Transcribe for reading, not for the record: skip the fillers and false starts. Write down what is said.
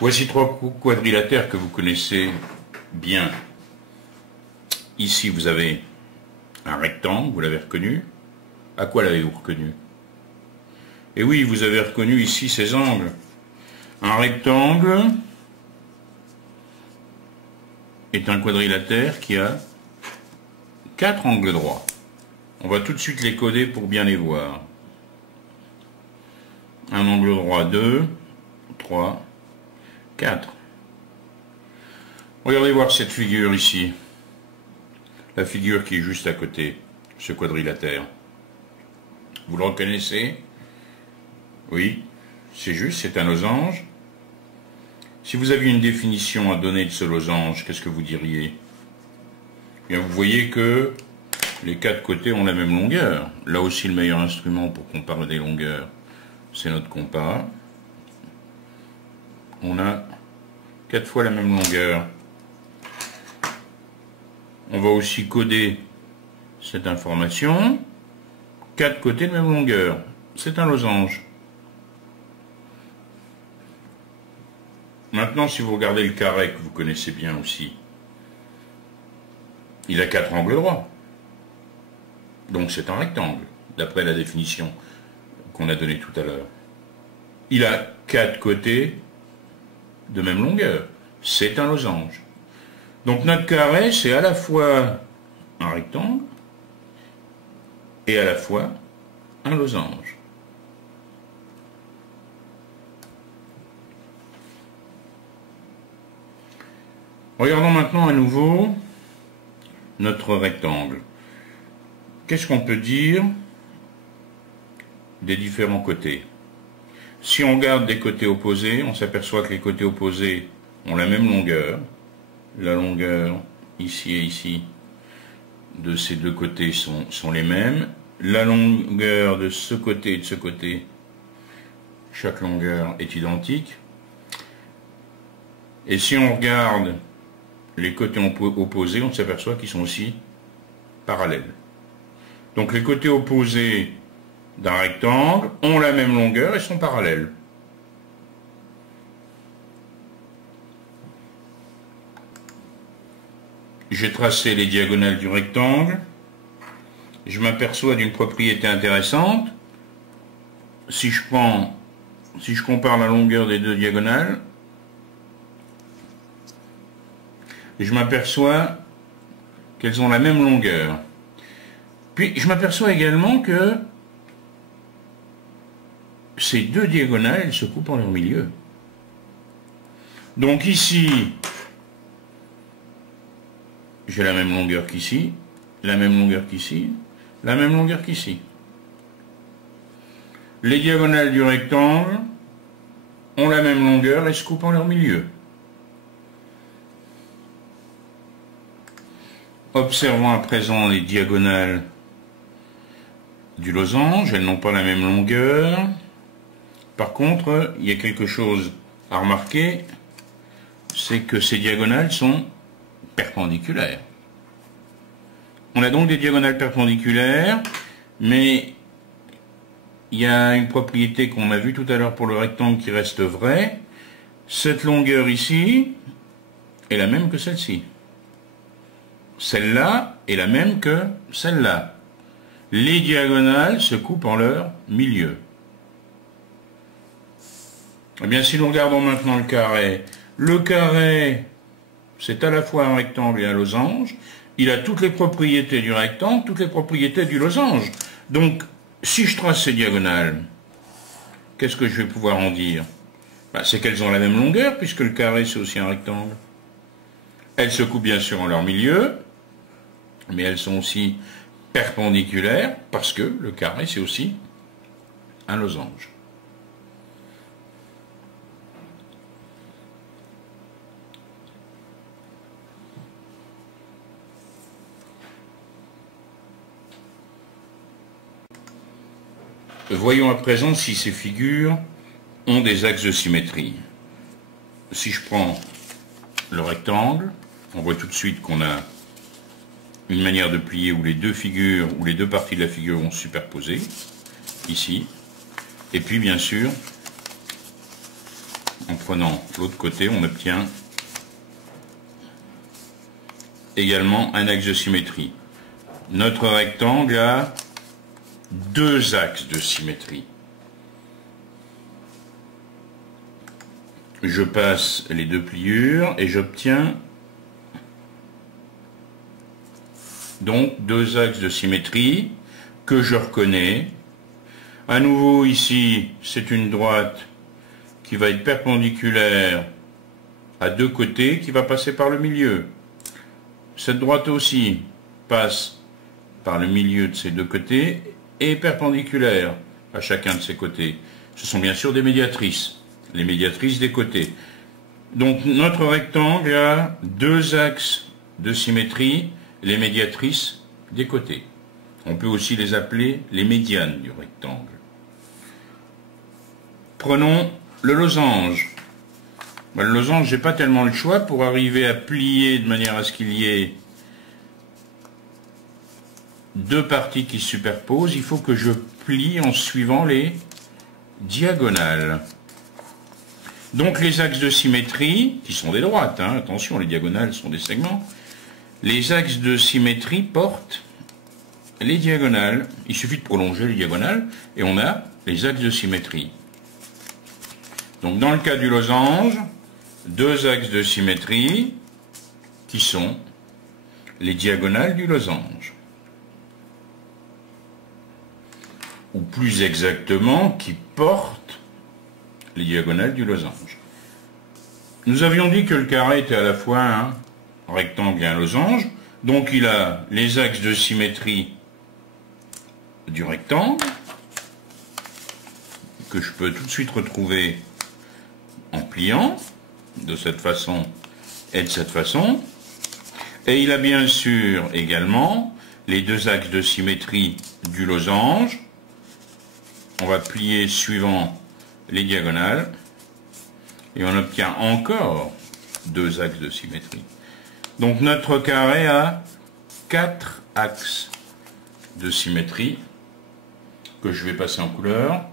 Voici trois quadrilatères que vous connaissez bien. Ici, vous avez un rectangle, vous l'avez reconnu. À quoi l'avez-vous reconnu? Et oui, vous avez reconnu ici ces angles. Un rectangle est un quadrilatère qui a 4 angles droits. On va tout de suite les coder pour bien les voir. Un angle droit 2, 3, 4. Regardez voir cette figure ici. La figure qui est juste à côté, ce quadrilatère. Vous le reconnaissez? Oui, c'est juste, c'est un losange. Si vous aviez une définition à donner de ce losange, qu'est-ce que vous diriez? Bien, vous voyez que les 4 côtés ont la même longueur. Là aussi, le meilleur instrument pour comparer des longueurs, c'est notre compas. On a 4 fois la même longueur. On va aussi coder cette information. 4 côtés de même longueur. C'est un losange. Maintenant, si vous regardez le carré que vous connaissez bien aussi, il a 4 angles droits. Donc c'est un rectangle, d'après la définition qu'on a donnée tout à l'heure. Il a 4 côtés de même longueur. C'est un losange. Donc notre carré, c'est à la fois un rectangle et à la fois un losange. Regardons maintenant à nouveau notre rectangle. Qu'est-ce qu'on peut dire des différents côtés? Si on regarde des côtés opposés, on s'aperçoit que les côtés opposés ont la même longueur. La longueur ici et ici de ces deux côtés sont les mêmes. La longueur de ce côté et de ce côté, chaque longueur est identique. Et si on regarde les côtés opposés, on s'aperçoit qu'ils sont aussi parallèles. Donc les côtés opposés d'un rectangle ont la même longueur et sont parallèles. J'ai tracé les diagonales du rectangle. Je m'aperçois d'une propriété intéressante. Si je compare la longueur des deux diagonales, je m'aperçois qu'elles ont la même longueur. Puis je m'aperçois également que ces deux diagonales, elles se coupent en leur milieu. Donc ici, j'ai la même longueur qu'ici, la même longueur qu'ici, la même longueur qu'ici. Les diagonales du rectangle ont la même longueur et se coupent en leur milieu. Observons à présent les diagonales du losange, elles n'ont pas la même longueur. Par contre, il y a quelque chose à remarquer, c'est que ces diagonales sont perpendiculaires. On a donc des diagonales perpendiculaires, mais il y a une propriété qu'on a vue tout à l'heure pour le rectangle qui reste vraie. Cette longueur ici est la même que celle-ci. Celle-là est la même que celle-là. Les diagonales se coupent en leur milieu. Eh bien, si nous regardons maintenant le carré, c'est à la fois un rectangle et un losange. Il a toutes les propriétés du rectangle, toutes les propriétés du losange. Donc, si je trace ces diagonales, qu'est-ce que je vais pouvoir en dire? C'est qu'elles ont la même longueur, puisque le carré, c'est aussi un rectangle. Elles se coupent bien sûr en leur milieu, mais elles sont aussi perpendiculaires, parce que le carré, c'est aussi un losange. Voyons à présent si ces figures ont des axes de symétrie. Si je prends le rectangle, on voit tout de suite qu'on a une manière de plier où les deux figures, où les deux parties de la figure vont se superposer, ici. Et puis bien sûr, en prenant l'autre côté, on obtient également un axe de symétrie. Notre rectangle a deux axes de symétrie. Je passe les deux pliures et j'obtiens donc deux axes de symétrie que je reconnais. À nouveau ici, c'est une droite qui va être perpendiculaire à deux côtés, qui va passer par le milieu. Cette droite aussi passe par le milieu de ces deux côtés et est perpendiculaire à chacun de ces côtés. Ce sont bien sûr des médiatrices, les médiatrices des côtés. Donc notre rectangle a deux axes de symétrie, les médiatrices des côtés. On peut aussi les appeler les médianes du rectangle. Prenons le losange. Le losange, j'ai pas tellement le choix pour arriver à plier de manière à ce qu'il y ait deux parties qui se superposent. Il faut que je plie en suivant les diagonales. Donc les axes de symétrie, qui sont des droites, hein, attention, les diagonales sont des segments, les axes de symétrie portent les diagonales. Il suffit de prolonger les diagonales et on a les axes de symétrie. Donc dans le cas du losange, deux axes de symétrie qui sont les diagonales du losange. Ou plus exactement, qui portent les diagonales du losange. Nous avions dit que le carré était à la fois un rectangle et un losange, donc il a les axes de symétrie du rectangle, que je peux tout de suite retrouver en pliant, de cette façon et de cette façon, et il a bien sûr également les deux axes de symétrie du losange. On va plier suivant les diagonales, et on obtient encore deux axes de symétrie. Donc notre carré a quatre axes de symétrie, que je vais passer en couleur.